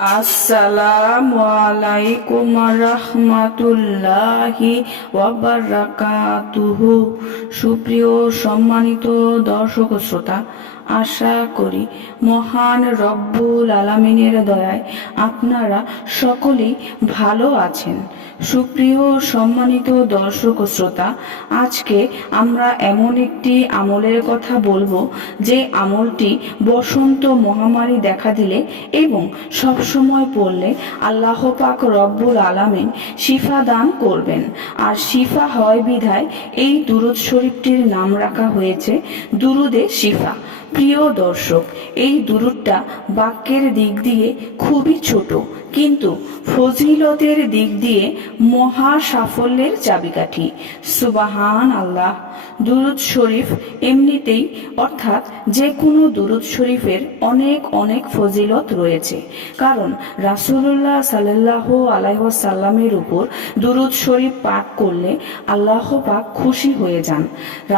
আসসালামু আলাইকুম রাহমাতুল্লাহি ওয়া বারাকাতুহু। সুপ্রিয় সম্মানিত দর্শক শ্রোতা, আশা করি মহান রব্বুল আলামিনের দয়ায় আপনারা সকলেই ভালো আছেন। সুপ্রিয় সম্মানিত দর্শক শ্রোতা, আজকে আমরা এমন একটি আমলের কথা বলবো যে আমলটি বসন্ত মহামারী দেখা দিলে এবং সবসময় পড়লে আল্লাহ পাক রব্বুল আলামিন শিফা দান করবেন। আর শিফা হয় বিধায় এই দুরূদ শরীফটির নাম রাখা হয়েছে দুরুদে শিফা। প্রিয় দর্শক, এই দুরুদটা বাক্যের দিক দিয়ে খুবই ছোট, কিন্তু ফজিলতের দিক দিয়ে মহা সাফল্যের চাবিকাঠি। সুবহান আল্লাহ। দুরুদ শরীফ এমনিতেই অর্থাৎ যে কোনো দুরুদ শরীফের অনেক অনেক ফজিলত রয়েছে, কারণ রাসূলুল্লাহ সাল্লাল্লাহু আলাইহি ওয়াসাল্লামের উপর দুরুদ শরীফ পাঠ করলে আল্লাহ পাক খুশি হয়ে যান।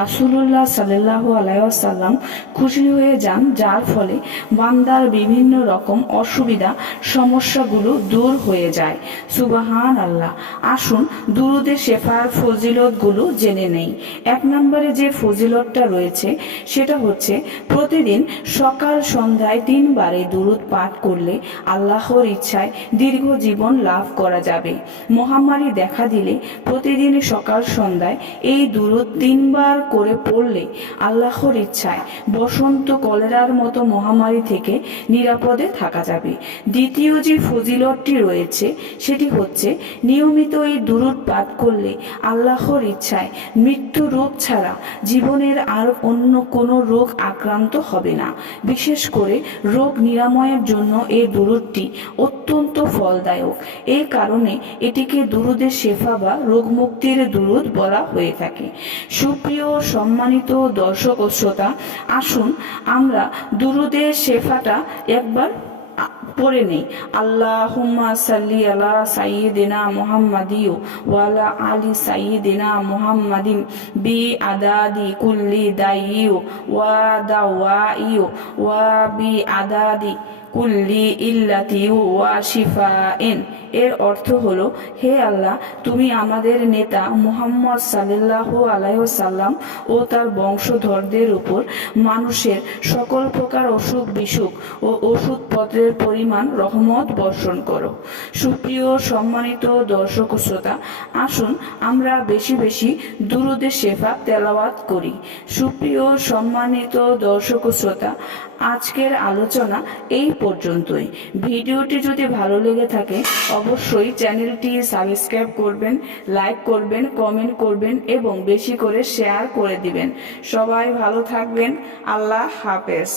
রাসূলুল্লাহ সাল্লাল্লাহু আলাইহি ওয়াসাল্লাম খুশি হয়ে যান, যার ফলে বান্দার বিভিন্ন রকম অসুবিধা সমস্যাগুলো দূর হয়ে যায়। সুবহান আল্লাহ। আসুন দুরুদে শেফার ফজিলতগুলো জেনে নেই। এক নম্বরে যে ফজিলতটা রয়েছে সেটা হচ্ছে প্রতিদিন সকাল সন্ধ্যায় 3 বারে দুরুদ পাঠ করলে আল্লাহর ইচ্ছায় দীর্ঘ জীবন লাভ করা যাবে। মহামারী দেখা দিলে প্রতিদিন সকাল সন্ধ্যায় এই দুরুদ 3 বার করে পড়লে আল্লাহর ইচ্ছায় বসন্ত কলেরার মতো মহামারী থেকে নিরাপদে থাকা যাবে। দ্বিতীয় যে ফজিলতটি রয়েছে সেটি হচ্ছে নিয়মিত এই দুরুদ পাঠ করলে আল্লাহর ইচ্ছায় মৃত্যু রোগ ছাড়া জীবনের আর অন্য কোনো রোগ আক্রান্ত হবে না। বিশেষ করে রোগ নিরাময়ের জন্য এই দুরুদটি অত্যন্ত ফলদায়ক। এই কারণে এটিকে দুরুদে শেফা বা রোগ মুক্তির দুরুদ বলা হয়ে থাকে। সুপ্রিয় সম্মানিত দর্শক ও শ্রোতা, আসুন আমরা দুরুদে শেফাটা একবার পড়ে নেই। আল্লাহুম্মা সাল্লি আলা সাইয়্যিদিনা মুহাম্মাদিয়্যু ওয়া আলা আলি সাইয়্যিদিনা মুহাম্মাদিন বি আদাদি কুল্লি দাইয়্যু ওয়া দাওয়াইয়্যু ওয়া বি আদাদি কুল্লি ইল্লাতিয়্যু ওয়া শিফাইন। এর অর্থ হলো, হে আল্লাহ, তুমি আমাদের নেতা মুহাম্মদ সাল্লাল্লাহু আলাইহি ওয়াসাল্লাম ও তার বংশধরদের উপর মানুষের সকল প্রকার অসুখ বিসুখ ও ওষুধপত্রের পরিমাণ রহমত বর্ষণ করো। সুপ্রিয় সম্মানিত দর্শক শ্রোতা, আসুন আমরা বেশি বেশি দুরুদে শেফা তেলাওয়াত করি। সুপ্রিয় সম্মানিত দর্শক শ্রোতা, আজকের আলোচনা এই পর্যন্তই। ভিডিওটি যদি ভালো লেগে থাকে অবশ্যই চ্যানেলটি সাবস্ক্রাইব করবেন, লাইক করবেন, কমেন্ট করবেন এবং বেশি করে শেয়ার করে দিবেন। সবাই ভালো থাকবেন। আল্লাহ হাফেজ।